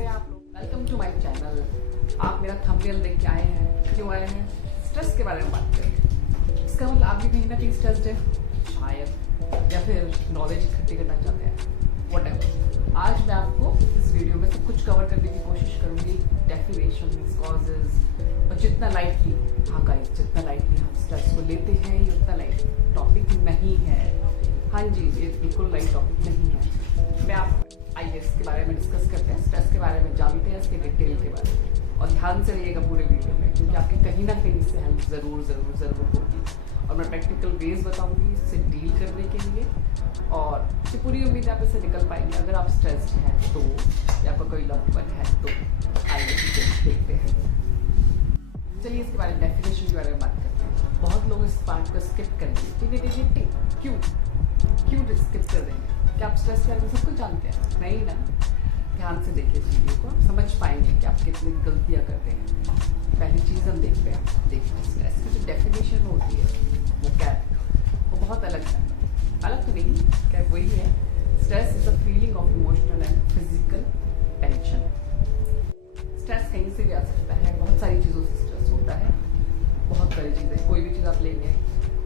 कैसे हैं आप लोग? Welcome to my channel. आप मेरा थंबनेल देख के आए हैं, क्यों आए हैं? स्ट्रेस के बारे में बात करेंगे। इसका मतलब आप भी कहीं ना कहीं स्ट्रेस्ड है शायद, या फिर नॉलेज इकट्ठी करना चाहते हैं, व्हाटएवर। आज मैं आपको इस वीडियो में सब कुछ कवर करने की कोशिश करूंगी, डेफिनेशन, कॉजेज, और जितना लाइटली, हाँ गाइस, जितना लाइटली हम स्ट्रेस को लेते हैं ये उतना लाइट टॉपिक नहीं है। हाँ जी, ये बिल्कुल लाइट टॉपिक नहीं है। मैं आप आइए इसके बारे में डिस्कस करते हैं, स्ट्रेस के बारे में जानते हैं, इसके डिटेल के बारे में, और ध्यान से रहिएगा पूरे वीडियो में, क्योंकि आपके कहीं ना कहीं इससे हेल्प ज़रूर होगी। और मैं प्रैक्टिकल वेज बताऊंगी इससे डील करने के लिए, और मुझे पूरी उम्मीद है आप इससे निकल पाएंगे। अगर आप स्ट्रेस्ड हैं तो, या आपका कोई लव्ड वन है तो, आइए देखते हैं। चलिए इसके बारे में, डेफिनेशन के बारे में बात करते हैं। बहुत लोग इस पार्ट को स्किप करेंगे। क्यों स्किप कर रहे हैं? क्या आप स्ट्रेस के बारे में सब कुछ जानते हैं? नहीं ना। ध्यान से देखिए इस वीडियो को, आप समझ पाएंगे कि आप कितनी गलतियां करते हैं। पहली चीज़ हम देखते हैं, स्ट्रेस की जो डेफिनेशन होती है वो क्या है? वो बहुत अलग है। अलग तो नहीं, क्या वही है। Stress is a feeling of emotional and physical tension. Stress कहीं से भी आ सकता है, बहुत सारी चीज़ों से स्ट्रेस होता है, बहुत सारी चीज़ें। कोई भी चीज़ आप लेंगे,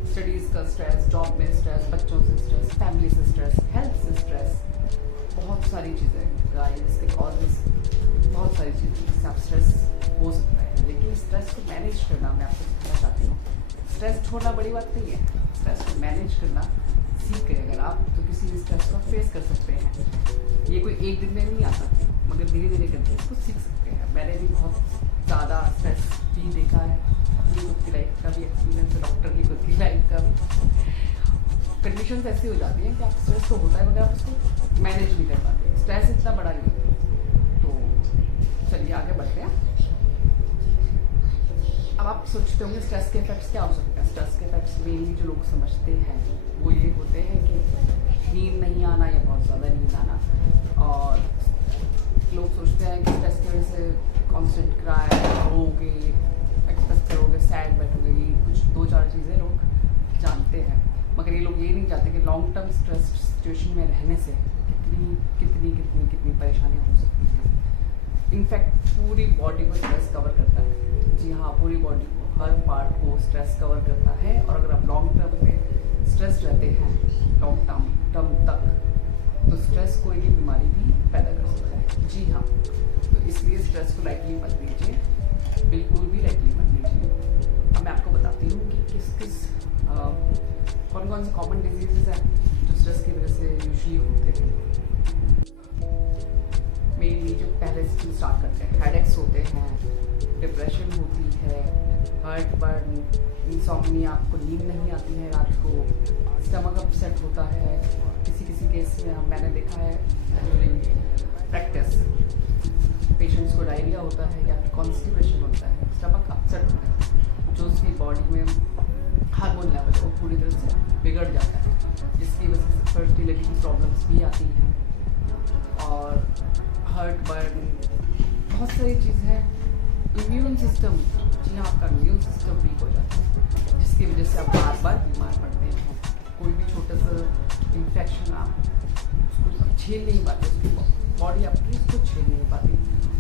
स्टडीज़ का स्ट्रेस, जॉब में स्ट्रेस, बच्चों से स्ट्रेस, फैमिली से स्ट्रेस, हेल्थ से स्ट्रेस, बहुत सारी चीज़ें, गाइस के कॉजेस, बहुत सारी चीज़ें जिससे आप स्ट्रेस हो सकता है। लेकिन स्ट्रेस को मैनेज करना मैं आपको सिखाना चाहती हूँ। स्ट्रेस छोड़ना बड़ी बात नहीं है, स्ट्रेस को मैनेज करना सीख गए अगर आप, तो किसी भी स्ट्रेस को फेस कर सकते हैं। ये कोई एक दिन में नहीं आता, मगर धीरे धीरे करके इसको सीख सकते हैं। मैंने भी बहुत ज़्यादा स्ट्रेस भी देखा है, अपनी खुद की लाइफ का भी एक्सपीरियंस है, डॉक्टर की खुद की लाइफ का भी। कंडीशंस ऐसी हो जाती हैं कि आप स्ट्रेस तो होता है मगर आप उसको मैनेज नहीं कर पाते। स्ट्रेस इतना बड़ा नहीं है। तो चलिए आगे बढ़ते हैं। अब आप सोचते होंगे स्ट्रेस के इफेक्ट्स क्या हो सकते हैं। स्ट्रेस के इफेक्ट्स मेनली जो लोग समझते हैं वो ये होते हैं कि नींद नहीं आना या बहुत ज़्यादा नींद आना, और लोग सोचते हैं कि स्ट्रेस की वजह से कॉन्स्टेंट क्राई रोगे, एक्सप्रेस करोगे, सैड बैठोगे। ये कुछ 2-4 चीज़ें लोग जानते हैं, मगर ये लोग ये नहीं जानते कि लॉन्ग टर्म स्ट्रेस सिचुएशन में रहने से कितनी परेशानियाँ हो सकती हैं। इनफैक्ट पूरी बॉडी को स्ट्रेस कवर करता है। जी हाँ, पूरी बॉडी को, हर पार्ट को स्ट्रेस कवर करता है। और अगर आप लॉन्ग टर्म में स्ट्रेस रहते हैं, लॉन्ग टर्म तक, तो स्ट्रेस कोई भी बीमारी भी पैदा कर सकता है। जी हाँ, तो इसलिए स्ट्रेस को लाइटली मत लीजिए, बिल्कुल भी लाइटली मत लीजिए। अब मैं आपको बताती हूँ कि कौन से कॉमन डिजीजेज हैं जो स्ट्रेस की वजह से यूजुअली होते हैं। मेनली जो पहले से स्टार्ट करते हैं, हेडेक्स होते हैं, डिप्रेशन होती है, हार्ट बर्न, इंसोम्निया, आपको नींद नहीं आती है रात को, स्टमक अपसेट होता है। किसी केस में मैंने देखा है ड्यूरिंग प्रैक्टिस, पेशेंट्स को डायरिया होता है या फिर कॉन्स्टिपेशन होता है, स्टमक अपसेट होता है, जो उसकी बॉडी में हार्मोन लेवल वो पूरी तरह से बिगड़ जाता है, जिसकी वजह से फर्टिलिटी की प्रॉब्लम्स भी आती हैं, और हार्ट बर्न, बहुत सारी चीज़ है। इम्यून सिस्टम, जी हाँ, आपका इम्यून सिस्टम वीक हो जाता है, जिसकी वजह से आप बार बार बीमार पड़ते हैं। कोई भी छोटा सा इन्फेक्शन आप उसको झेल नहीं पाते, उसकी बॉडी आपकी उसको झेल नहीं पाती,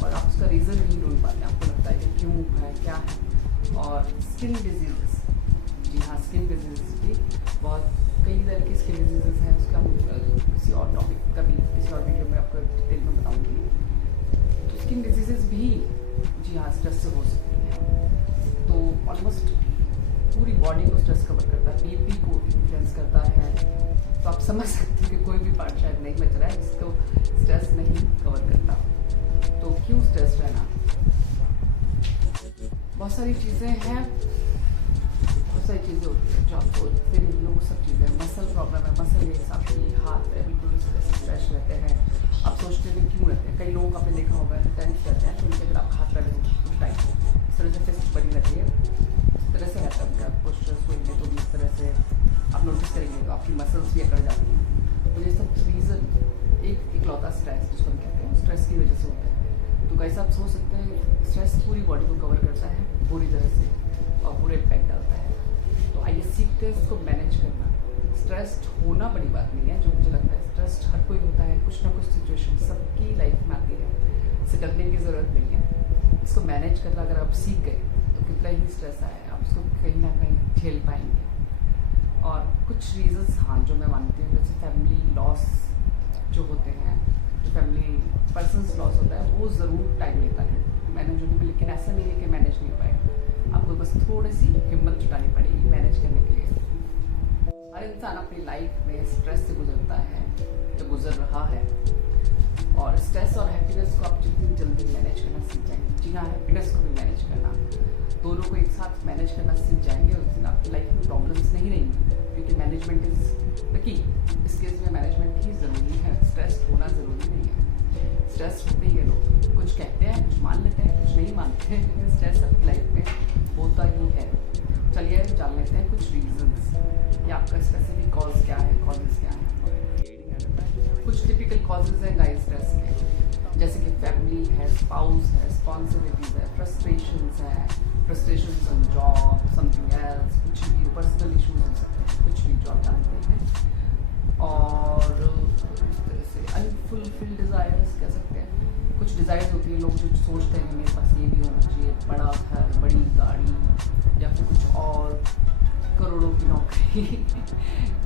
और आप उसका रीज़न नहीं ढूंढ पाते। आपको लगता है कि क्यों है, क्या है। और स्किन डिजीज़, जी हाँ, स्किन डिजीज़ भी बहुत कई तरह की स्किन डिजीज़ हैं, उसका हम किसी और टॉपिक कभी किसी और वीडियो में आपको डिटेल में बताऊंगी। तो स्किन डिजीज़ भी, जी हाँ, स्ट्रेस से हो सकती हैं। तो ऑलमोस्ट पूरी बॉडी को स्ट्रेस कवर करता है, बीपी को इन्फ्लुएंस करता है। तो आप समझ सकते हैं कि कोई भी पार्ट शायद नहीं बच रहा है जिसको स्ट्रेस नहीं कवर करता। तो क्यों स्ट्रेस रहना? बहुत सारी चीज़ें हैं, बहुत सारी चीज़ें होती हैं जो आपको फिर वो सब चीज़ें, मसल प्रॉब्लम है, मसल के हिसाब से हाथ है बिल्कुल स्ट्रेच रहते हैं। आप सोचते हैं क्यों रहते हैं। कई लोग आपने देखा होगा टेंस रहते हैं, तो उनके अगर आप हाथ पैर कुछ टाइम इस तरह से फिस्ट बनी रहती है, इस तरह से रहता है उनका पोस्चर, सोएंगे तो भी इस तरह से आप नोटिस करेंगे तो आपकी मसल्स भी अकड़ जाती हैं। तो ये सब रीज़न एक इकलौता स्ट्रेस जिसको हम कहते हैं, स्ट्रेस की वजह से होता है। तो कैसे आप सोच सकते हैं, स्ट्रेस पूरी बॉडी को कवर करता है पूरी तरह से, और पूरे इम्पैक्ट डालता है। तो आइए सीखते हैं इसको मैनेज करना। स्ट्रेस्ड होना बड़ी बात नहीं है, जो मुझे लगता है स्ट्रेस्ड हर कोई होता है, कुछ ना कुछ सिचुएशन सबकी लाइफ में आती है। करने की ज़रूरत नहीं है। इसको मैनेज करना अगर आप सीख गए तो कितना ही स्ट्रेस आए आप उसको कहीं ना कहीं झेल पाएंगे। और कुछ रीजंस हाँ जो मैं मानती हूँ, जैसे फैमिली लॉस जो होते हैं, जो फैमिली पर्सनस लॉस होता है वो ज़रूर टाइम लेता है मैनेज होने में, लेकिन ऐसा नहीं है कि मैनेज नहीं हो पाएगा। आपको बस थोड़ी सी हिम्मत जुटानी पड़ेगी मैनेज करने के लिए। हर इंसान अपनी लाइफ में स्ट्रेस से गुजरता है या गुजर रहा है, और स्ट्रेस और हैप्पीनेस को आप जितनी जल्दी मैनेज करना सीख जाएंगे, जी हाँ हैप्पीनेस को भी मैनेज करना, दोनों को एक साथ मैनेज करना सीख जाएंगे, उस दिन आपकी लाइफ में प्रॉब्लम्स नहीं रहेंगी, क्योंकि मैनेजमेंट इज द की। इस केस में मैनेजमेंट ही ज़रूरी है, स्ट्रेस होना ज़रूरी नहीं है। स्ट्रेस होते ही लोग कुछ कहते हैं, कुछ मान लेते हैं, कुछ नहीं मानते हैं, लेकिन स्ट्रेस आपकी लाइफ में होता ही है। चलिए जान लेते हैं कुछ रीजंस या आपका स्पेसिफिक कॉज क्या है, कॉजेज क्या है। कुछ टिपिकल कॉजेज हैं गाइस स्ट्रेस के, जैसे कि फैमिली है, स्पाउस है, रिस्पॉन्सिबिलिटीज है, frustrations on job, something else, कुछ भी पर्सनल इश्यूज हो सकते हैं, कुछ भी जो आप जानते हैं। और इस तरह से अनफुलफिल्ड डिज़ायर्स कह सकते हैं। कुछ डिज़ायर्स होती है, लोग जो सोचते हैं मेरे पास ये भी होना चाहिए, बड़ा घर, बड़ी गाड़ी, या फिर कुछ और करोड़ों की नौकरी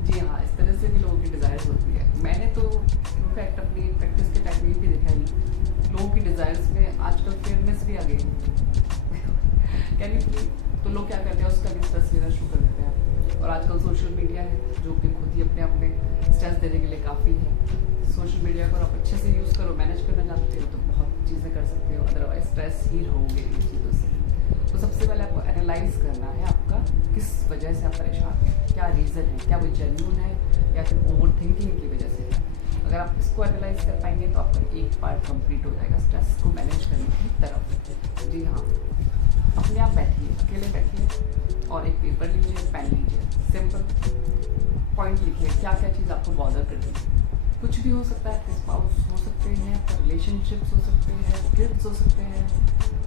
जी हाँ, इस तरह से भी लोगों की डिज़ायर्स होती है। मैंने तो इनफैक्ट अपनी प्रैक्टिस के टाइम में भी देखा ही, लोगों की डिज़ायर्स में आजकल फेयरनेस भी आ गई कैन यू प्लीज, तो लोग क्या करते हैं उसका भी स्ट्रेस लेना शुरू कर देते हैं। और आजकल सोशल मीडिया है जो कि खुद ही अपने आप में स्ट्रेस देने के लिए काफ़ी है। सोशल मीडिया को आप अच्छे से यूज़ करो, मैनेज करना जानते हो तो बहुत चीज़ें कर सकते हो, अदरवाइज स्ट्रेस ही रहोगे इन चीज़ों से। तो सबसे पहले आपको एनालाइज करना है आपका किस वजह से आप परेशान हैं, क्या रीज़न है, क्या वो जेन्युइन है या फिर ओवर थिंकिंग की वजह से है। अगर आप इसको एनालाइज कर पाएंगे तो आपका एक पार्ट कंप्लीट हो जाएगा स्ट्रेस को मैनेज करने की तरफ। जी हाँ, अपने आप बैठिए, अकेले बैठिए और एक पेपर लीजिए, पेन लीजिए, सिंपल पॉइंट लिखिए क्या क्या चीज़ आपको बॉदर कर रही है। कुछ भी हो सकता है, आपके स्पाउस हो सकते हैं, आपके रिलेशनशिप्स हो सकते हैं, किड्स हो सकते हैं,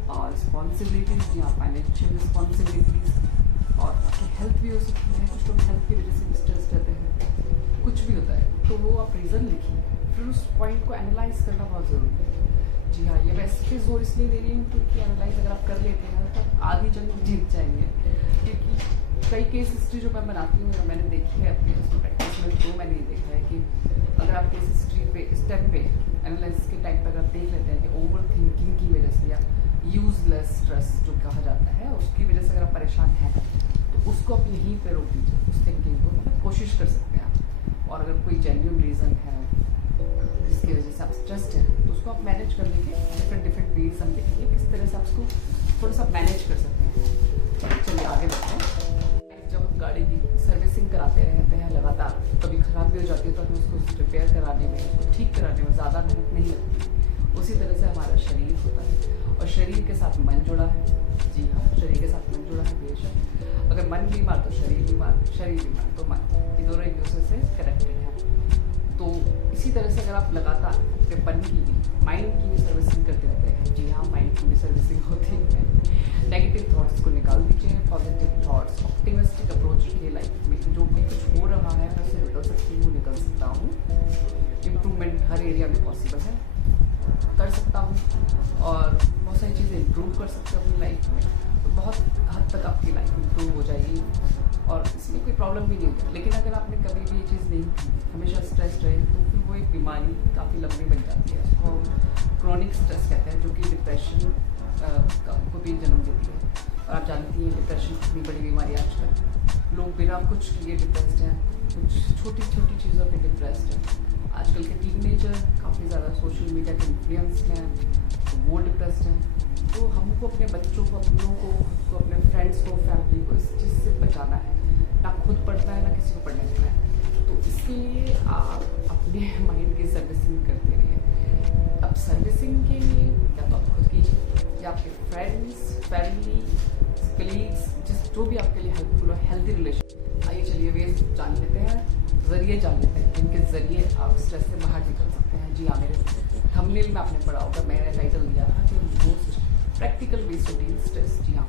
और रिस्पॉन्सिबिलिटीज़ या फाइनेंशियल रिस्पॉन्सिबिलिटीज़, और आपकी हेल्थ भी हो सकती है। कुछ लोग हेल्थ की वजह से स्ट्रेस रहते हैं, कुछ भी होता है। तो वो आप रीज़न लिखिए, फिर उस पॉइंट को एनालाइज करना बहुत ज़रूरी है। जी हाँ, ये मैं इस पर जोर इसलिए दे रही हूँ क्योंकि एनालाइज अगर आप कर लेते हैं तो आधी जंग जीत जाएंगे। क्योंकि कई केस हिस्ट्री जो मैं बनाती हूँ या मैंने देखी है अपनी उसमें प्रैक्टिस में, तो मैंने ये देखा है कि अगर आप केस हिस्ट्री पे स्टेप पे एनालिसिस के टाइम पर अगर देख लेते हैं कि ओवर थिंकिंग की वजह से या यूजलेस स्ट्रेस जो कहा जाता है उसकी वजह से अगर आप परेशान हैं तो उसको आप यहीं पे रोक दीजिए, उस थिंकिंग को मतलब कोशिश कर सकते हैं आप। और अगर कोई जेन्युइन रीज़न है जिसकी वजह से आप स्ट्रेस्ड हैं तो उसको आप मैनेज करने के डिफरेंट वेज हम देखेंगे किस तरह से आप उसको थोड़ा सा मैनेज कर सकते हैं। चलिए आगे बढ़ते हैं। जब हम गाड़ी की सर्विसिंग कराते रहते हैं लगातार, कभी ख़राब भी हो जाती है तो हमें उसको रिपेयर कराने में, उसको ठीक कराने में ज़्यादा मेहनत नहीं लगती। उसी तरह से हमारा शरीर होता है और शरीर के साथ मन जुड़ा है। जी हाँ, शरीर के साथ मन जुड़ा है बेशक। अगर मन बीमार तो शरीर बीमार, शरीर बीमार तो मन, ये दोनों एक दूसरे से कनेक्टेड है। तो इसी तरह से अगर आप लगातार अपने मन की भी, माइंड की भी सर्विसिंग करते रहते हैं, जी हाँ माइंड की भी सर्विसिंग होती है। नेगेटिव थॉट्स को निकाल दीजिए, पॉजिटिव थॉट्स, ऑप्टिमिस्टिक अप्रोच रखिए लाइफ में। जो भी कुछ हो रहा है मैं उससे निकल सकती हूँ, निकल सकता हूँ। इम्प्रूवमेंट हर एरिया में पॉसिबल है, कर सकता हूँ और बहुत सारी चीज़ें इम्प्रूव कर सकते हैं अपनी लाइफ में। तो बहुत हद तक आपकी लाइफ इम्प्रूव हो जाएगी और इसमें कोई प्रॉब्लम भी नहीं होती। लेकिन अगर आपने कभी भी ये चीज़ नहीं की, हमेशा स्ट्रेस रहे, तो फिर वो एक बीमारी काफ़ी लंबी बन जाती है। उसको क्रोनिक स्ट्रेस कहते हैं, जो कि डिप्रेशन को भी जन्म देती है। और आप जानती हैं डिप्रेशन कितनी बड़ी बीमारी है आजकल। लोग बिना कुछ किए डिप्रेस्ड हैं, कुछ छोटी छोटी चीज़ों पे डिप्रेस्ड हैं। आजकल के टीनेजर काफ़ी ज़्यादा सोशल मीडिया के इन्फ्लुएंस में हैं, तो वो डिप्रेस्ड हैं। तो हमको अपने बच्चों को, अपनों को, अपने फ्रेंड्स को, फैमिली को इस चीज़ से बचाना है। ना खुद पढ़ना है, ना किसी को पढ़ने देना है। तो इसके लिए आप अपने माइंड की सर्विसिंग करते रहिए। अब सर्विसिंग के लिए या तो आप खुद कीजिए या आपके फ्रेंड्स, फैमिली, कलीग्स, जो भी आपके लिए हेल्पफुल हो, हेल्दी रिलेशन। आइए चलिए वेज जान लेते हैं, ज़रिए जान लेते हैं जिनके ज़रिए आप स्ट्रेस से बाहर निकल सकते हैं। जी हाँ, मेरे थंबनेल में आपने पढ़ा होगा, मैंने टाइटल दिया था कि most practical ways to deal stress. जी हाँ,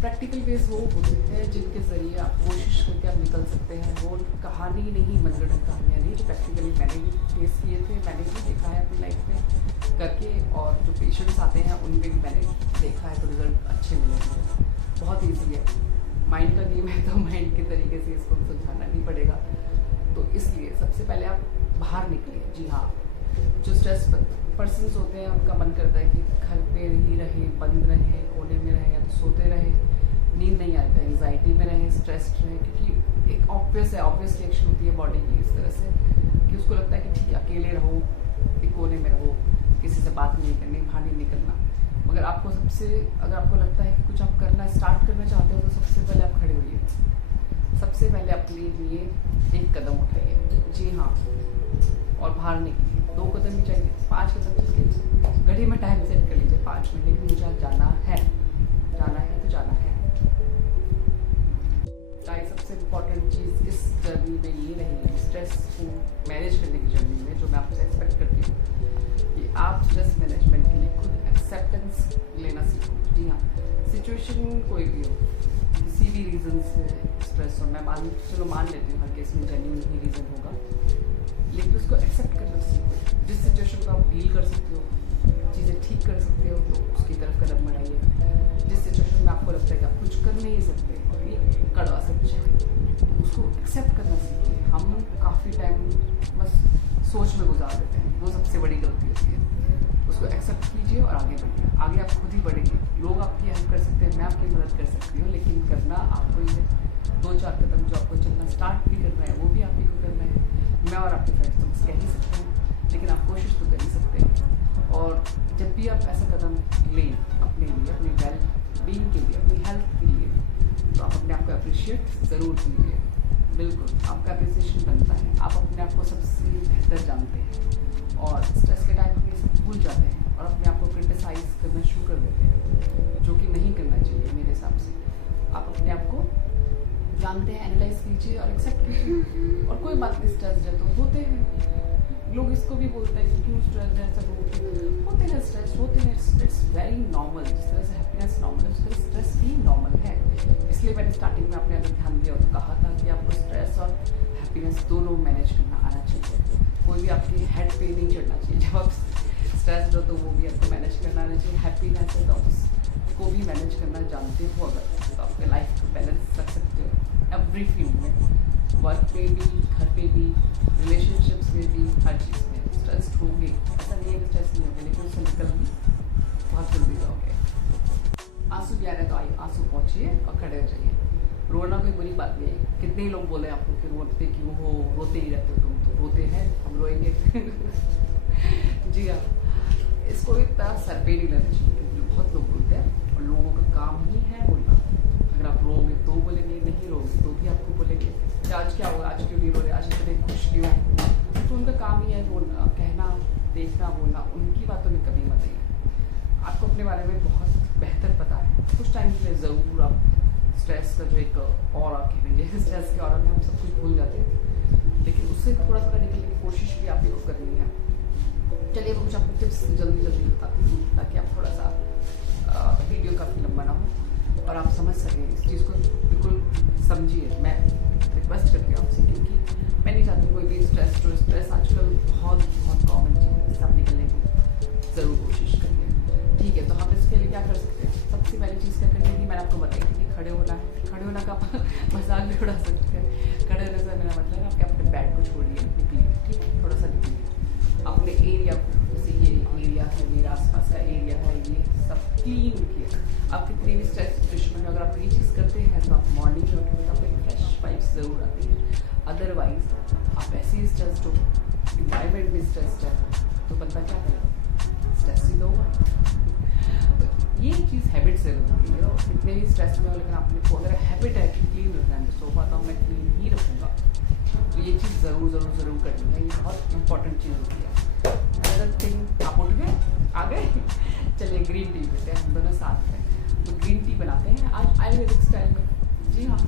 प्रैक्टिकल वेज वो होते हैं जिनके ज़रिए आप कोशिश करके आप निकल सकते हैं। वो कहानी नहीं, मनगढ़ंत कहानियाँ नहीं, जो प्रैक्टिकली मैंने भी फेस किए थे, मैंने भी देखा है अपनी लाइफ में करके, और जो पेशेंट पेशेंट्स आते हैं उनके भी मैंने देखा है तो रिजल्ट अच्छे मिले मुझे। बहुत ईजी है, माइंड का गेम है तो माइंड के तरीके से इसको सुलझाना नहीं पड़ेगा। तो इसलिए सबसे पहले आप बाहर निकलिए। जी हाँ, जो स्ट्रेस पर्सन्स होते हैं उनका मन करता है कि घर पे ही रहे, बंद रहे, कोने में रहे या तो सोते रहे, नींद नहीं आता, एंग्जाइटी में रहे, स्ट्रेस्ड रहे, क्योंकि एक ऑब्वियस रिएक्शन होती है बॉडी की इस तरह से कि उसको लगता है कि ठीक है अकेले रहो, एक कोने में रहो, किसी से बात नहीं करनी, बाहर नहीं निकलना। मगर आपको अगर आपको लगता है कि कुछ आप स्टार्ट करना चाहते हो तो सबसे पहले आप खड़े होइए, सबसे पहले अपने लिए एक कदम उठाइए। जी हाँ, और बाहर निकलिए। 2 कदम ही चाहिए, 5 कदम चल लीजिए, घड़ी में टाइम सेट कर लीजिए 5 मिनट, लेकिन मुझे आज जाना है तो जाना है। सबसे इम्पॉर्टेंट चीज़ इस जर्नी में ये रहेगी, स्ट्रेस को मैनेज करने की जर्नी में जो मैं आपसे एक्सपेक्ट करती हूँ कि आप स्ट्रेस मैनेजमेंट के लिए खुद एक्सेप्टेंस लेना सीखो। जी हाँ, सिचुएशन कोई भी हो, किसी भी रीज़न से स्ट्रेस हो, मैं चलो मान लेती हूँ हर केस में जेन्युइन ही रीज़न होगा, लेकिन उसको एक्सेप्ट करना सीखो। जिस सिचुएशन को आप डील कर सकते हो, चीज़ें ठीक कर सकते हो तो उसकी तरफ कदम बढ़ाइए। जिस सिचुएशन में आपको लगता है कि आप कुछ कर नहीं सकते, ये कड़वा सच है, उसको एक्सेप्ट करना सीखिए। हम काफ़ी टाइम बस सोच में गुजार देते हैं, वो सबसे बड़ी गलती होती है। उसको एक्सेप्ट कीजिए और आगे बढ़िए। आगे आप खुद ही बढ़ेंगे, लोग आपकी हेल्प कर सकते हैं, मैं आपकी मदद कर सकती हूँ, लेकिन करना आपको ही है। 2-4 कदम जो आपको चलना स्टार्ट भी करना है वो भी आप ही को करना है। मैं और आपके फ्रेंड्स तो बस कह ही सकते हैं, लेकिन आप कोशिश तो कर ही सकते हैं। और जब भी आप ऐसा कदम लें अपने लिए, अपनी वेल बीइंग के लिए, अपनी हेल्थ के लिए, तो आप अपने आप को अप्रिशिएट ज़रूर कीजिए। बिल्कुल, आपका अप्रिसिएशन बनता है। आप अपने आप को सबसे बेहतर जानते हैं और स्ट्रेस के टाइम हम ये सब भूल जाते हैं और अपने आप को क्रिटिसाइज़ करना शुरू कर देते हैं, जो कि नहीं करना चाहिए मेरे हिसाब से। आप अपने आप को जानते हैं, एनालाइज कीजिए और एक्सेप्ट कीजिए। और कोई बात नहीं, स्ट्रेस है तो होते हैं, लोग इसको भी बोलते हैं कि क्यों स्ट्रेस है, सब होते हैं, स्ट्रेस होते हैं, इट्स वेरी नॉर्मल। जिस तरह से हैप्पीनेस नॉर्मल है उस तरह स्ट्रेस भी नॉर्मल है। इसलिए मैंने स्टार्टिंग में अपने अंदर ध्यान दिया और कहा था कि आपको स्ट्रेस और हैप्पीनेस दोनों मैनेज करना आना चाहिए। कोई भी आपकी हेड पे नहीं चढ़ना चाहिए। जब आप स्ट्रेस हो तो वो भी आपको मैनेज करना आना चाहिए। हैप्पीनेस है तो उसको भी मैनेज करना जानते हो अगर, तो आपके लाइफ को बैलेंस रख सकते हो एवरी फील्ड में, वर्क पे भी, घर पे भी, रिलेशनशिप्स में भी, हर चीज़ में। स्ट्रेस होगी, ऐसा नहीं है कि स्ट्रेस नहीं होगी, लेकिन उससे निकल भी बहुत जल्दी जाओगे। आंसू भी आ रहे तो आइए, आंसू पहुँचिए और खड़े हो जाइए। रोना कोई बुरी बात नहीं है। कितने ही लोग बोले आपको कि रोते क्यों हो, रोते ही रहते हो तुम, तो रोते हैं, हम रोएंगे। जी हाँ, इसको इतना सर पे नहीं लेना चाहिए, क्योंकि बहुत लोग बोलते हैं और लोगों का काम ही है बोलना। अगर आप रोगे तो बोलेंगे, नहीं रोगे तो भी आपको बोलेंगे कि आज क्या हुआ, आज क्यों नहीं रो रहे, आज इतने खुश क्यों हैं। तो उनका काम ही है बोलना, कहना, देखना, बोलना। उनकी बातों में कभी मत आइए। आपको अपने बारे में बहुत बेहतर पता है। कुछ टाइम के लिए ज़रूर आप स्ट्रेस का जो एक ऑरा कह लीजिए, स्ट्रेस के ऑरा में हम सब कुछ भूल जाते हैं, लेकिन उससे थोड़ा निकलने की कोशिश भी आप ही को करनी है। चलिए मैं कुछ आपको टिप्स जल्दी बताती हूँ ताकि आप थोड़ा सा वीडियो काफ़ी लंबा ना हो और आप समझ सकें इस चीज़ को। बिल्कुल समझिए, मैं रिक्वेस्ट करती हूँ आपसे, क्योंकि मैं नहीं चाहती कोई भी स्ट्रेस आजकल बहुत कॉमन चीज़ है, इससे आप निकलने की ज़रूर कोशिश करिए। ठीक है, तो हम इसके लिए क्या कर सकते हैं? सबसे पहली चीज़ क्या करनी है, मैंने आपको बताई थी कि खड़े होना है। खड़े होना का मजाक भी उड़ा सकते हैं। खड़े होने से मेरा मतलब है आप अपने बेड को छोड़िए, निकलिए, ठीक है, थोड़ा सा निकलिए अपने एरिया को। जैसे ये एरिया है, मेरा आसपास का एरिया है, ये सब क्लीन रखिए। आप कितनी भी स्ट्रेस सिचुएशन में अगर आप ये चीज़ करते हैं तो आप मॉर्निंग में उठेंगे तो आपको फ्रेश वाइब्स ज़रूर आती है। अदरवाइज आप ऐसे ही स्ट्रेस्ड हो, इन्वायरमेंट भी स्ट्रेस्ड है, तो बंदा क्या करेगा? स्ट्रेस ही तो होगा। तो ये चीज़ हैबिट से होती है। और कितने भी स्ट्रेस में हो, लेकिन आपने को अगर हैबिट है कि क्लीन रखना है, सोफा तो मैं क्लीन ही रखूँगा, तो ये चीज़ ज़रूर करनी है। ये बहुत इंपॉर्टेंट चीज़ होती है। अदर थिंग, आप उठ गए, आ गए, चलिए ग्रीन टी पीते हैं हम दोनों साथ में। तो ग्रीन टी बनाते हैं आज आयुर्वेदिक स्टाइल में। जी हाँ,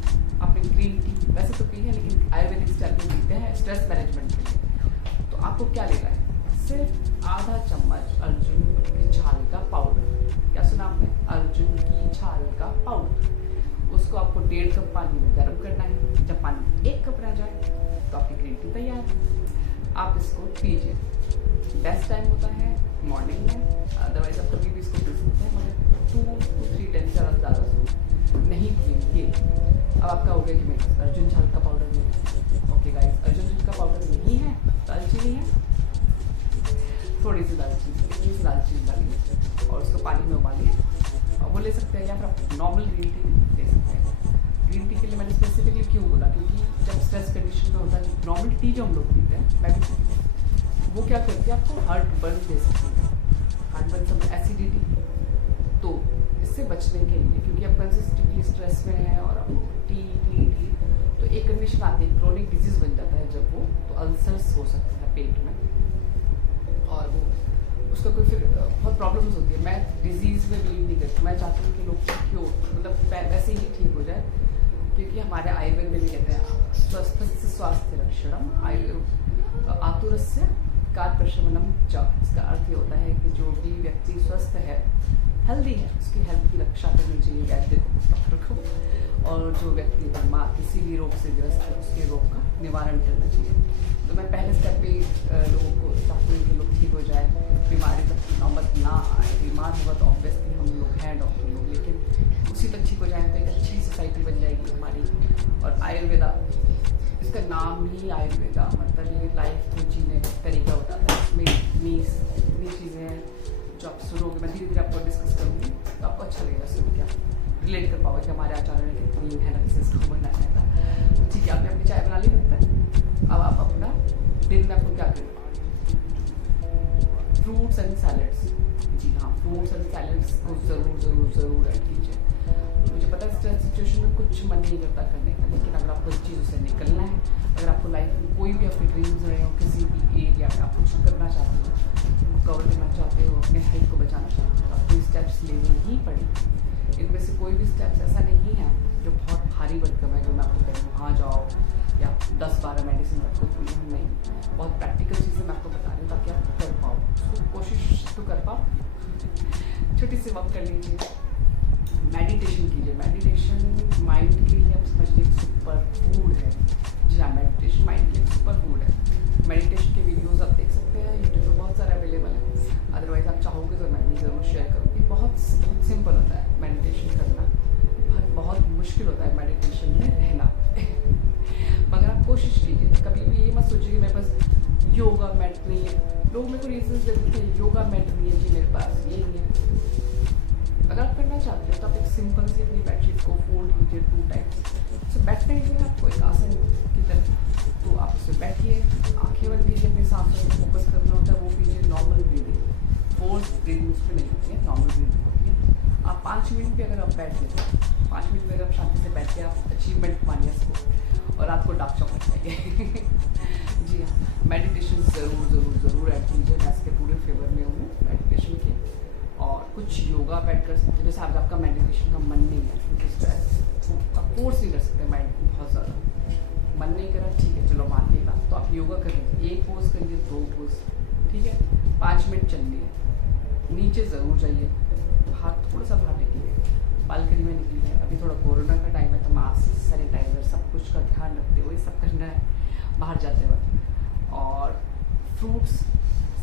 आपने ग्रीन टी वैसे तो पी है, लेकिन आयुर्वेदिक स्टाइल में पीते हैं स्ट्रेस मैनेजमेंट के लिए। तो आपको क्या लेना है? सिर्फ आधा चम्मच अर्जुन की छाल का पाउडर। क्या सुना आपने? अर्जुन की छाल का पाउडर। उसको आपको 1.5 कप पानी में गर्म करना है। जब पानी 1 कप रह जाए तो आपकी ग्रीन टी तैयार है। आप इसको पीजिए। बेस्ट टाइम होता है मॉर्निंग में, अदरवाइज आप कभी वो ले सकते हैं, या फिर आप नॉर्मल ग्रीन टी ले सकते हैं। ग्रीन टी के लिए मैंने स्पेसिफिकली क्यों बोला, क्योंकि जब स्ट्रेस कंडीशन में होता है, नॉर्मल टी जो हम लोग पीते हैं, मैं भी पीती हूँ, वो क्या करती है आपको हार्ट बर्न दे सकती है, हार्ट बर्न समझ एसिडिटी। तो इससे बचने के लिए, क्योंकि आप कंसिस्टेंटली स्ट्रेस में हैं और आप टी टी टी, तो एक कंडीशन आती है, क्रोनिक डिजीज बन जाता है जब वो, तो अल्सर्स हो सकते हैं पेट में, और वो उसका कोई फिर बहुत प्रॉब्लम्स होती है। मैं डिजीज़ में बिलीव नहीं करती, मैं चाहती हूँ कि लोग क्यों मतलब वैसे ही ठीक हो जाए, क्योंकि हमारे आयुर्वेद में भी कहते हैं स्वस्थस्य स्वास्थ्य रक्षणम आतुरस्य कार्पशमनम च। इसका अर्थ ये होता है कि जो भी व्यक्ति स्वस्थ है, हेल्दी है, उसकी हेल्थ की रक्षा करनी चाहिए वैद्य को, डॉक्टर को, और जो व्यक्ति बीमार किसी भी रोग से ग्रस्त है, उसके रोग का निवारण करना चाहिए। तो मैं पहले स्टेप पे लोगों को चाहती हूँ कि लोग ठीक हो जाए, बीमारी तक नौबत ना आए। बीमार हुआ तो ऑब्वियसली हम लोग हैं डॉक्टर लोग, लेकिन उसी तक ठीक हो जाए तो एक अच्छी सोसाइटी बन जाएगी हमारी। और आयुर्वेदा, इसका नाम ही आयुर्वेदा, मतलब ये लाइफ को जीने का तरीका बताता है। इसमें इतनी चीज़ें हैं जो आप सुनोगे, मैं धीरे धीरे आपको डिस्कस करूँगी, तो आपको अच्छा लगेगा सुन के, आप रिलेट कर पाओगे कि हमारे आचार्य ने कितनी मेहनत से इसको बनाया था। ठीक है, आपने अपनी चाय बना ली लगता है। अब आप अपना दिन में आपको क्या करें, फ्रूट्स एंड सैलड्स। जी हाँ, फ्रूट्स एंड सैलड्स को ज़रूर ज़रूर ज़रूर ऐड कीजिए। मुझे पता है स्ट्रेस सिचुएशन में कुछ मन नहीं करता करने का, लेकिन अगर आपको इस चीज़ों से निकलना है, अगर आपको लाइफ में कोई भी आपके ड्रीम्स रहे हो, किसी भी एरिया में आप कुछ करना चाहते हो, कवर करना चाहते हो, अपने हेल्थ को बचाना चाहते हो, आपको स्टेप्स लेने ही पड़ेंगे। इनमें से कोई भी स्टेप्स ऐसा नहीं है जो बहुत भारी भरकम है, जो मैं आपको कहूँ वहाँ जाओ या 10-12 मेडिसिन आपको कोई नहीं। बहुत प्रैक्टिकल चीज़ें मैं आपको बता रही हूँ ताकि आप कर पाओ, उसको कोशिश तो कर पाओ। छोटी सी वक्त कर लीजिए, मेडिटेशन कीजिए। मेडिटेशन माइंड के लिए आप समझिए सुपर फूड है। जी हाँ, मेडिटेशन माइंड के लिए सुपर फूड है। मेडिटेशन के वीडियोस आप देख सकते हैं, यूट्यूब पर बहुत सारे अवेलेबल हैं। अदरवाइज आप चाहोगे तो मैं भी ज़रूर शेयर करूँगी। बहुत सिंपल होता है मेडिटेशन करना, बहुत मुश्किल होता है मेडिटेशन में रहना मगर आप कोशिश कीजिए। कभी भी ये मत सोचिए कि मेरे पास योगा मैट नहीं है। लोग मेरे को रीजन देते थे योगा मैट नहीं है जी मेरे पास, ये नहीं है। अगर आप करना चाहते हो तो आप एक सिंपल सी अपनी बेडशीट को फोल्ड कीजिए 2 टाइम्स। तो बैठने के लिए आपको एक आसन की तरह, तो आप उसमें बैठिए, आँखें बंद कीजिए, अपनी सांसों में फोकस करना होता है, वो कीजिए। नॉर्मल ब्रीदिंग, फोर्स ब्रीदिंग उसमें नहीं होती है, नॉर्मल ब्रीदिंग होती है। आप 5 मिनट भी अगर आप बैठ लेते, 5 मिनट में अगर आप शांति से बैठ के आप अचीवमेंट मानिए इसको, और आपको डार्क चॉकलेट चाहिए जी हाँ, मेडिटेशन ज़रूर ज़रूर ज़रूर ऐड कीजिए। मैं इसके पूरे फेवर में हूँ मेडिटेशन के। और कुछ योगा आप ऐड कर सकते हैं, जैसे आपका मेडिटेशन का मन नहीं है, क्योंकि स्ट्रेस आप फोर्स नहीं कर सकते माइंड को बहुत ज़्यादा, मन नहीं करा, ठीक है चलो मान ली बात, तो आप योगा कर लीजिए। 1 पोज करिए, 2 पोज, ठीक है, 5 मिनट चलिए, नीचे ज़रूर जाइए, हाथ थोड़ा सा बाहर निकलिए, बालकनी में निकलिए। अभी थोड़ा कोरोना का टाइम है, तो मास्क, सैनिटाइजर, सब कुछ का ध्यान रखते हुए सब करना है बाहर जाते वक्त। और फ्रूट्स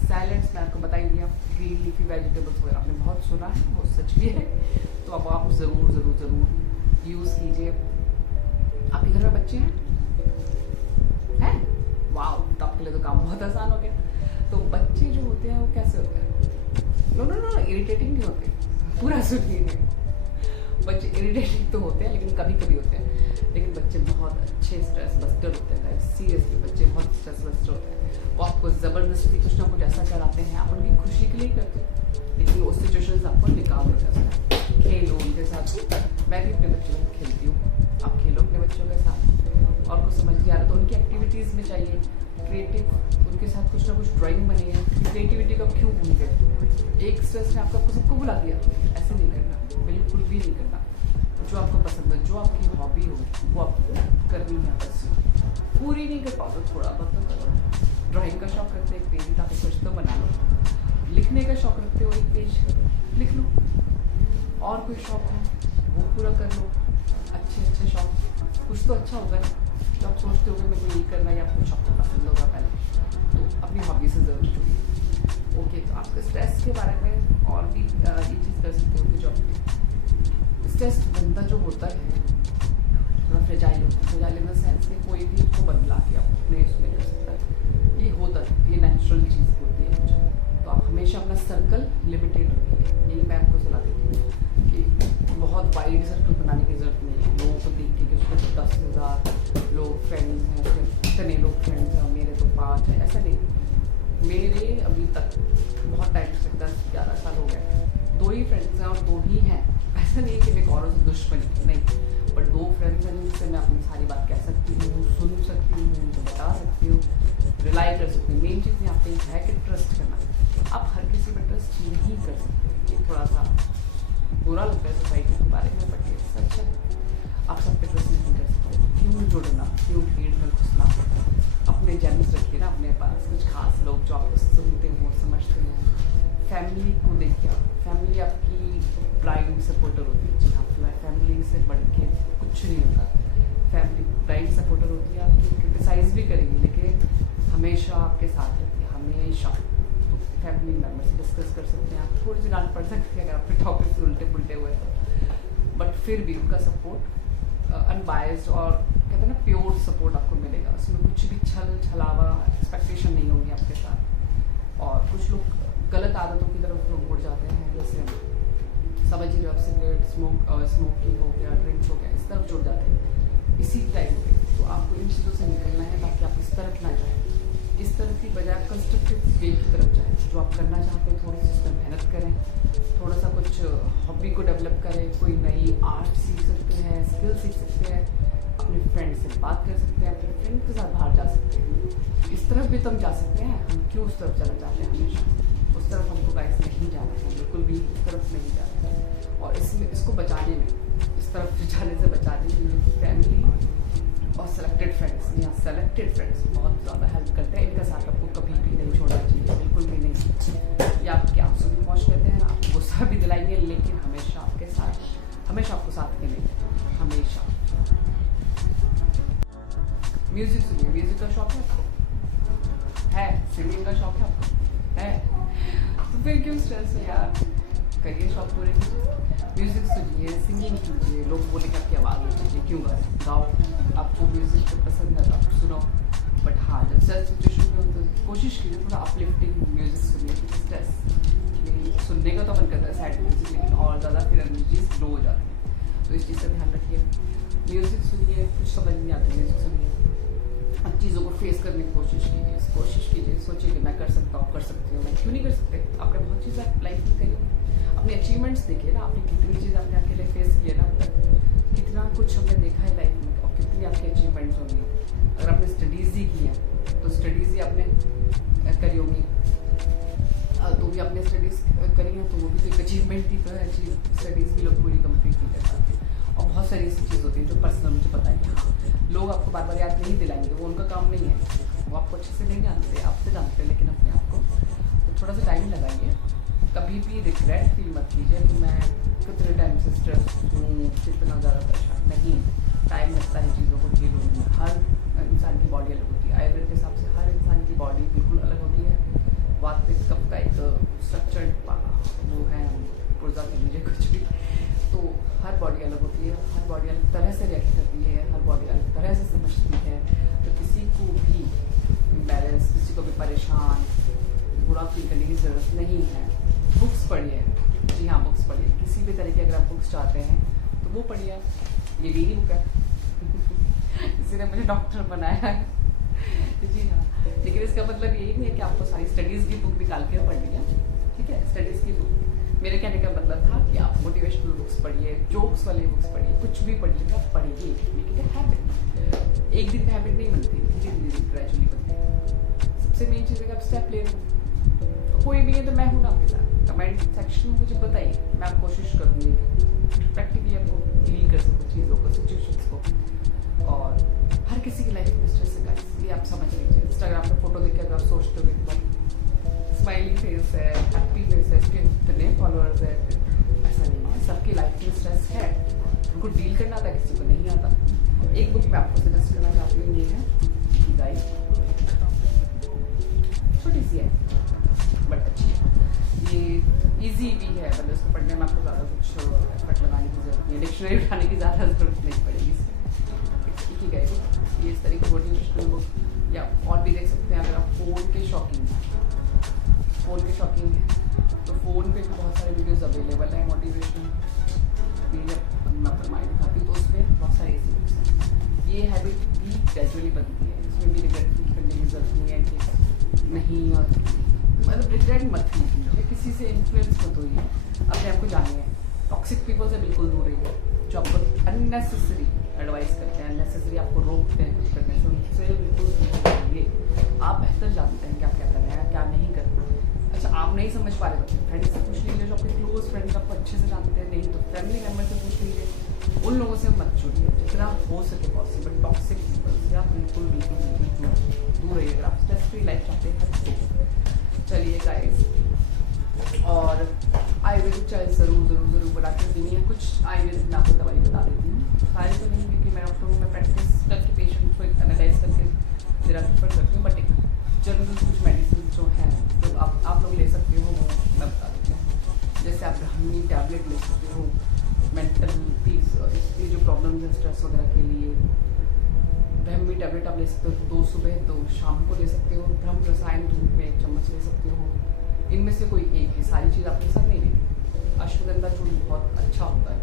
सैलड्स मैं आपको बता ही दिया, ग्रीन लीफी वेजिटेबल्स वगैरह आपने बहुत सुना है, वो सच भी है, तो अब आप ज़रूर ज़रूर ज़रूर यूज़ कीजिए। आपके घर में बच्चे हैं? वाह, तो आपके लिए तो काम बहुत आसान हो गया। तो बच्चे जो होते हैं वो कैसे होते हैं? नो इरिटेटिंग नहीं होते, पूरा सुनिए। बच्चे इरिटेटिंग तो होते हैं, लेकिन कभी कभी होते हैं, लेकिन बच्चे बहुत अच्छे स्ट्रेस बस्टर होते हैं। सीरियसली बच्चे बहुत स्ट्रेस बस्टर होते हैं। वो आपको ज़बरदस्ती कुछ ना कुछ ऐसा कराते हैं, आप उनकी खुशी के लिए करते हैं, लेकिन वो सिचुएशन से आपको निकाल देता है। खेलो उनके साथ, मैं भी अपने बच्चों के साथ खेलती हूँ, आप खेलो अपने बच्चों के साथ। और कुछ समझ नहीं आ रहा तो उनकी एक्टिविटीज़ में चाहिए क्रिएटिव, उनके साथ कुछ ना कुछ ड्राइंग बनी है। क्रिएटिविटी का क्यों भूल गए? एक स्ट्रेस ने आपको सबको बुला दिया, ऐसे नहीं करना, बिल्कुल भी नहीं करना। जो आपको पसंद है, जो आपकी हॉबी हो, वो आपको करनी है। बस पूरी नहीं कर पाओ तो थोड़ा बहुत तो करो। ड्राइंग का शौक रखते हो, एक पेज ताकि कुछ तो बना लो। लिखने का शौक रखते हो, एक पेज लिख लो। और कोई शौक हो वो पूरा कर लो। अच्छे शौक, कुछ तो अच्छा होगा ना जो आप सोचते हो कि मेरे को ये करना है, या आपको शौक पसंद होगा पहले, तो अपनी हॉबी से ज़रूर जुड़िए। ओके, तो आपके स्ट्रेस के बारे में और भी ये चीज़ कर सकते हो कि जो स्ट्रेस बंदा जो होता है थोड़ा फ्रेजाइल होता है। फ्रेजाइल इन द सेंस कि कोई भी उसको बदला के अपने उसमें कर सकता है, ये होता है, ये नेचुरल चीज़ होती है। तो आप हमेशा अपना सर्कल लिमिटेड रखिए, यही मैं आपको सलाह देती हूँ कि वाइड सर्कल बनाने की ज़रूरत नहीं है लोगों को देख के कि उसके तो 10,000 लोग फ्रेंड्स हैं, फिर इतने लोग फ्रेंड्स हैं और मेरे तो 5 हैं, ऐसा नहीं। मेरे अभी तक बहुत टाइम से 10-11 साल हो गए 2 ही फ्रेंड्स हैं और 2 ही हैं। ऐसा नहीं है कि मैं औरों से दुश्मनी नहीं, बट 2 फ्रेंड्स हैं जिनसे मैं अपनी सारी बात कह सकती हूँ, सुन सकती हूँ, उनको बता सकती हूँ, रिलाई कर सकती हूँ। मेन चीज़ यहाँ पे है कि ट्रस्ट करना। आप हर किसी पर ट्रस्ट नहीं कर सकते, ये थोड़ा सा बुरा लगता है सोसाइटी के बारे में, बट ये सच है। आप सब पे ट्रस्ट नहीं कर सकते, क्यों जुड़ना, क्यों भीड़ में घुसना। अपने जेम्स रखिए ना अपने पास, कुछ खास लोग जो आपको सुनते हो, समझते हैं। फैमिली को देखिए, फैमिली आपकी ब्लाइंड सपोर्टर होती है। जी हाँ, फैमिली से बढ़ के कुछ नहीं होता। फैमिली ब्लाइंड सपोर्टर होती है, आपकी क्रिटिसाइज भी करेगी लेकिन हमेशा आपके साथ रहती है, हमेशा। तो फैमिली मेम्बर से डिस्कस कर सकते हैं, आप थोड़ी सी डांट पड़ सकती है अगर आपके टॉपिक्स उल्टे पुल्टे हुए तो, बट फिर भी उनका सपोर्ट अनबायस्ड और कहते हैं ना प्योर सपोर्ट आपको मिलेगा। उसमें कुछ भी छल छलावा एक्सपेक्टेशन नहीं होगी आपके साथ। और कुछ लोग गलत आदतों की तरफ लोग मुड़ जाते हैं, जैसे समझ ही आप सिगरेट स्मोकिंग हो गया, ड्रिंक्स हो गया, इस तरफ जुड़ जाते हैं इसी टाइम पे। तो आपको इन चीज़ों से निकलना है ताकि आप इस तरफ ना जाएं, इस तरफ की बजाय कंस्ट्रक्टिव वे की तरफ जाएं। जो आप करना चाहते हैं थोड़ी सी उस पर मेहनत करें, थोड़ा सा कुछ हॉबी को डेवलप करें, कोई नई आर्ट सीख सकते हैं, स्किल सीख सकते हैं, अपने फ्रेंड से बात कर सकते हैं, अपने फ्रेंड के साथ बाहर जा सकते हैं। इस तरफ भी तो हम जा सकते हैं, हम क्यों उस तरफ जाना चाहते हैं हमेशा। उस तरफ हमको गाइस नहीं जाना है, बिल्कुल भी इस तरफ नहीं जाना है। और इसको बचाने में, इस तरफ जाने से बचाने के लिए फैमिली और सेलेक्टेड फ्रेंड्स या सेलेक्टेड फ्रेंड्स बहुत ज़्यादा हेल्प करते हैं। इनका साथ आपको कभी भी नहीं छोड़ना चाहिए, बिल्कुल भी नहीं। या आपके आंसू भी पहुँच लेते हैं, आपको गुस्सा भी दिलाएंगे, लेकिन हमेशा आपके साथ, हमेशा आपको साथ मिलेंगे, हमेशा। म्यूजिक सुनिए, म्यूजिक का शौक है आपको? है? सिंगिंग का शौक है आपको? है? तो फिर क्यों स्ट्रेस है यार, करिए शौक पूरे कीजिए। म्यूजिक सुनिए, सिंगिंग कीजिए, लोग बोलेंगे आपकी आवाज़ में चाहिए, क्यों गाओ। आपको म्यूजिक तो पसंद है तो आप सुनो, बट हाँ जब स्ट्रेस सिचुएशन में हो तो कोशिश कीजिए थोड़ा अपलिफ्टिंग म्यूजिक सुनिए। स्ट्रेस सुनने का तो मन करता है सैड म्यूजिक, लेकिन और ज़्यादा फिर एनर्जी स्लो हो जाती है, तो इस चीज़ का ध्यान रखिए। म्यूजिक सुनिए, कुछ समझ नहीं आता म्यूजिक सुनिए, अब चीज़ों को फेस करने की कोशिश कीजिए, सोचिए कि मैं कर सकता हूँ, कर सकती हूँ, मैं क्यों नहीं कर सकते। आपने बहुत चीज़ लाइफ में करी होगी, अपने अचीवमेंट्स देखिए ना, आपने कितनी चीज़ आपने अकेले फेस की है ना अब तक, कितना कुछ हमने देखा है लाइफ में, और कितनी आपकी अचीवमेंट्स होंगी। अगर आपने स्टडीज़ ही की है तो स्टडीज़ ही आपने करी होंगी, तो भी आपने स्टडीज़ करी है तो वो भी तो एक अचीवमेंट थी, तो है स्टडीज़ भी लोग पूरी कंप्लीट नहीं कर पाते। और बहुत सारी ऐसी चीज़ होती है जो पर्सनल मुझे पता है कि हाँ लोग आपको बार बार याद नहीं दिलाएंगे, वो उनका काम नहीं है, वो आपको अच्छे से नहीं जानते, आपसे जानते हैं, लेकिन अपने आप को तो थोड़ा सा टाइम लगाइए। कभी भी रिग्रेट फील मत कीजिए कि मैं कितने टाइम से स्ट्रेस हूँ, कितना ज़्यादा परेशान नहीं। टाइम लगता है चीज़ों को हील होने में, हर इंसान की बॉडी अलग होती है। आयुर्वेद के हिसाब से हर इंसान की बॉडी बिल्कुल अलग होती है। वातपित्त कफ का एक स्ट्रक्चर्ड वो है, पुर्जा के लीजिए कुछ भी, तो हर बॉडी अलग होती है, हर बॉडी अलग तरह से रिएक्ट करती है, हर बॉडी अलग तरह से समझती है। तो किसी को भी इम्बैलेंस, किसी को भी परेशान, बुरा फील करने की ज़रूरत नहीं है। बुक्स पढ़िए, जी हाँ बुक्स पढ़िए, किसी भी तरह की अगर आप बुक्स चाहते हैं तो वो पढ़िए। ये मेरी बुक है किसी ने मुझे डॉक्टर बनाया है जी हाँ, लेकिन इसका मतलब यही नहीं है कि आपको सारी स्टडीज़ की बुक निकाल के पढ़नी है, ठीक है। स्टडीज़ की बुक, मेरे कहने का मतलब था कि आप मोटिवेशनल बुक्स पढ़िए, जोक्स वाली बुक्स पढ़िए, कुछ भी पढ़िएगा, पढ़िए, मेक इट अ हैबिट। एक दिन हैबिट नहीं बनती, धीरे धीरे ग्रेजुअली बनती है। सबसे मेन चीज़ है कि आप स्टेप ले रहे हो, कोई भी है तो मैं हूँ ना आपके साथ। कमेंट सेक्शन में मुझे बताइए, मैं आप कोशिश करूँगी प्रैक्टिकली आपको डील कर सकूँ चीज़ों को, सिचुएशंस को। और हर किसी की लाइफ में स्ट्रेस है गाइस, ये आप समझ लीजिए। इंस्टाग्राम पे फोटो देख के अगर आप सोचते हो एकदम स्माइली फेस है, हैप्पी फेस है, इसके इतने फॉलोअर्स है, ऐसा नहीं है। सबकी लाइफ में स्ट्रेस है, उनको डील करना आता है, किसी को नहीं आता। एक बुक मैं आपको सजेस्ट करना चाहती हूँ, ये है गाइस, छोटी सी है बट अच्छी है। ये इजी भी है, मतलब इसको पढ़ने में आपको ज़्यादा कुछ एफर्ट लगाने की ज़रूरत नहीं है, डिक्शनरी उठाने की ज़्यादा ज़रूरत नहीं पड़ेगी इसमें। ठीक है, ये इस तरीके की मोटिवेशनल बुक, या और भी देख सकते हैं अगर आप फ़ोन के शौकीन हैं तो फ़ोन पे भी बहुत सारे वीडियोस अवेलेबल हैं मोटिवेशनल। लापरवाही दिखाती हूँ तो उसमें बहुत सारे ऐसे टिप्स हैं। ये हैबिट भी ग्रेजुअली बनती है, इसमें भी रिग्रेट फील करने की जरूरत नहीं है कि नहीं, और मतलब रिग्रेट मत फील कीजिए, किसी से इन्फ्लुएंस मत होइए, अपने आप को जानिए। टॉक्सिक पीपल से बिल्कुल दूर रहिए, जो आपको अननेसेसरी एडवाइस करते हैं, अननेसेसरी आपको रोकते हैं कुछ करने से, उनसे बिल्कुल दूर रहिए। आप बेहतर जानते हैं क्या क्या करना है क्या नहीं करना। अच्छा, आप नहीं समझ पा रहे तो फ्रेंड से पूछ लीजिए, जो आपके क्लोज फ्रेंड्स आपको अच्छे से जानते हैं, नहीं तो फैमिली मेम्बर से पूछ लीजिए। उन लोगों से मत जुड़िए, जितना हो सके पॉसिबल टॉक्सिक पीपल से आप बिल्कुल दूर रहिए, अगर आप स्ट्रेस फ्री लाइफ चाहते हैं तो। चलिए गाइस, और आयुर्वेदिक चाय ज़रूर बना के देनी है। कुछ आयुर्वेदिक मैं आपको दवाई बता देती हूँ, सारी तो नहीं, क्योंकि मैं डॉक्टर हूँ, मैं प्रैक्टिस करके पेशेंट को एनालाइज करके मेरा प्रेफर करती हूँ, बट एक जनरल कुछ मेडिसिन जो हैं जो आप लोग ले सकते हो वो मैं बता देती हूँ। जैसे आप ब्राह्मणी टैबलेट ले सकते हो मेंटल पीस, इसकी जो प्रॉब्लम्स है स्ट्रेस वगैरह के लिए, ब्राह्मणी टैबलेट आप ले सकते हो 2 सुबह 2 शाम को ले सकते हो। ब्रह्म रसायन दूध में 1 चम्मच ले सकते हो, इनमें से कोई एक है, सारी चीज़ आपके साथ नहीं लेनी। अश्वगंधा चूर्ण बहुत अच्छा होता है,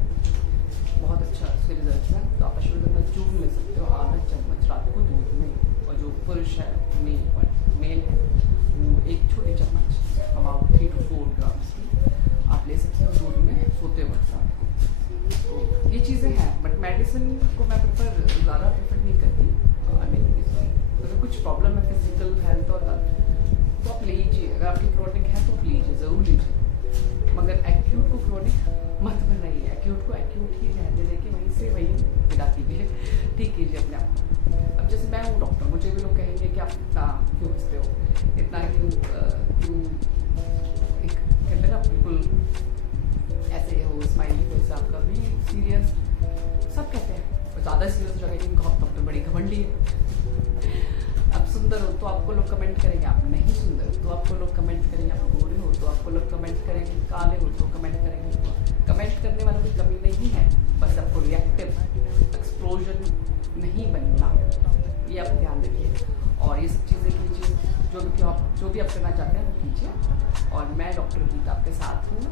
बहुत अच्छा उसके रिजल्ट है, तो आप अश्वगंधा चूर्ण ले सकते हो आधा चम्मच रात को दूध में। और जो पुरुष है मेल है वो 1 छोटी चम्मच अबाउट 3 to 4 ग्राम्स की आप ले सकते हो दूध में सोते वक्त रात को। तो ये चीज़ें हैं, बट मेडिसिन को मैं ज़्यादा प्रेफर नहीं करती। आई मीन अगर कुछ प्रॉब्लम है फिजिकल हेल्थ और तो आप लीजिए, अगर आपकी क्रोनिक है तो लीजिए, ज़रूर लीजिए, मगर एक्यूट को क्रोनिक मत बनाइए, एक्यूट को एक्यूट ही रहने देके वहीं से वहीं विदा कीजिए, ठीक कीजिए अपने आप को। अब जैसे मैं हूँ डॉक्टर, मुझे भी लोग कहेंगे कि आप इतना क्यों हंसते हो, इतना क्यों एक कहते हैं ना बिल्कुल ऐसे हो स्माइली फेस आपका भी सीरियस, सब कहते हैं, और ज़्यादा सीरियस लगे कि डॉक्टर बड़ी घमंडी है। आप सुंदर हो तो आपको लोग कमेंट करेंगे, आप नहीं सुंदर हो तो आपको लोग कमेंट करेंगे, आप गोरे हो तो आपको लोग कमेंट करेंगे, काले हो तो कमेंट करेंगे। कमेंट करने वालों की कमी नहीं है, बस आपको रिएक्टिव एक्सप्लोजन नहीं बनना, ये आप ध्यान रखिए। और ये सब चीज़ें कीजिए, जो भी आप करना चाहते हैं वो कीजिए। और मैं डॉक्टर गीता आपके साथ हूँ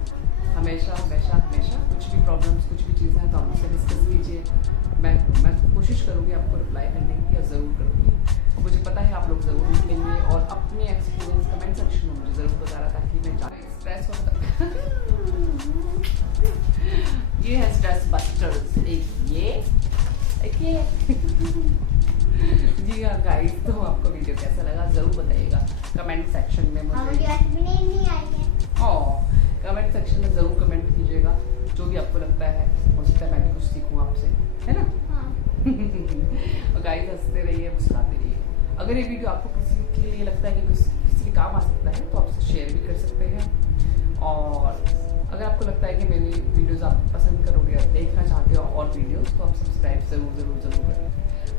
हमेशा हमेशा हमेशा। कुछ भी प्रॉब्लम्स कुछ भी चीज़ें हैं तो आप मुझसे डिस्कस कीजिए, मैं कोशिश करूँगी आपको रिप्लाई करने की, या ज़रूर करूँगी। मुझे पता है आप लोग ज़रूर निकलेंगे और अपने एक्सपीरियंस कमेंट सेक्शन में मुझे ज़रूर बताना, ताकि मैं जाने स्ट्रेस हो ये है स्ट्रेस बस्टर्स, एक ये जी हाँ गाइस, तो आपको वीडियो कैसा लगा ज़रूर बताइएगा कमेंट सेक्शन में मुझे। कमेंट सेक्शन में ज़रूर कमेंट कीजिएगा, जो भी आपको लगता है, हो सकता है मैं भी कुछ सीखूँ आपसे, है ना। और गाइस हंसते रहिए, मुस्कुराते रहिए। अगर ये वीडियो आपको किसी के लिए लगता है कि किसी के काम आ सकता है तो आप शेयर भी कर सकते हैं। और अगर आपको लगता है कि मेरी वीडियोस आप पसंद करोगे या देखना चाहते हो और वीडियोस, तो आप सब्सक्राइब ज़रूर करें।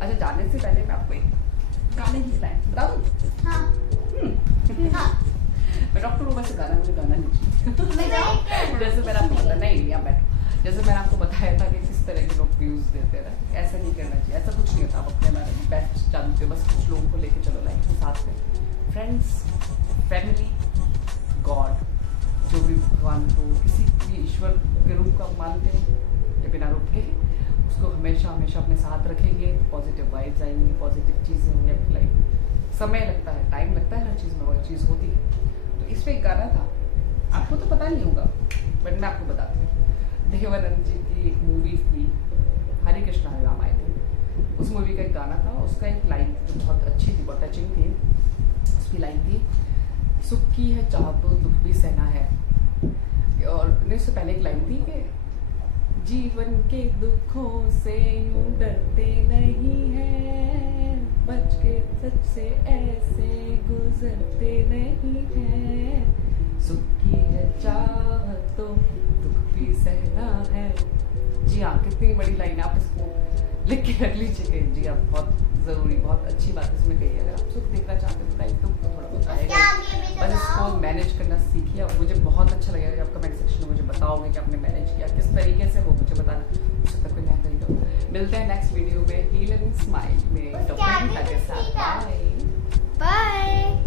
अच्छा, जाने से पहले मैं आपको एक गाने की लाइन बता दूँ। हाँ। मैं डॉक्टर हूँ, वैसे मुझे गाना नहीं जैसे मैंने आपको पता नहीं आप बैठो, जैसे मैंने आपको बताया था कि किस तरह के लोग व्यूज़ देते हैं, ऐसा नहीं करना चाहिए, ऐसा कुछ नहीं होता। आप अपने बारे में बेस्ट जानते हो, बस कुछ लोगों को लेके चलो लाइफ के साथ में, फ्रेंड्स, फैमिली, गॉड, जो भी भगवान को किसी भी ईश्वर के रूप का मानते हैं या बिना रूप के, उसको हमेशा अपने साथ रखेंगे, पॉजिटिव वाइब्स आएंगी, पॉजिटिव चीज़ें होंगी आपकी लाइफ। समय लगता है, टाइम लगता है हर चीज़ में, वही चीज़ होती है। तो इस पर एक गाना था, आपको तो पता नहीं होगा बट मैं आपको बताती हूँ। देवानंद जी की एक मूवी थी, हरे कृष्णा हरे राम आए थे, उस मूवी का एक गाना था, उसका एक लाइन जो बहुत अच्छी थी, बहुत टचिंग थी। उसकी लाइन थी, सुख की है चाह तो दुख भी सहना है। और इससे पहले एक लाइन थी कि जीवन के दुखों से यूं डरते नहीं हैं, बच के सच से ऐसे गुजरते नहीं हैं। सुख की है चाह तो दुख भी सहना है। जी हाँ, कितनी बड़ी लाइन, आप इसको लिख के रख लीजिए। जी हाँ, बहुत ज़रूरी, बहुत अच्छी बात इसमें कही है। अगर आप सुख देखना चाहते हैं तो दुख तो थोड़ा बहुत आएगा, बस इसको मैनेज करना सीखिए। और मुझे बहुत अच्छा लगेगा कि आप कमेंट सेक्शन में मुझे बताओगे कि आपने मैनेज किया किस तरीके से, वो मुझे बताना, हो सकता है कोई नया तरीका। मिलते हैं नेक्स्ट वीडियो में हील एंड स्माइल में डॉक्टर गीता के साथ। Bye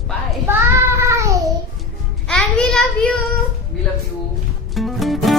bye bye, and we love you.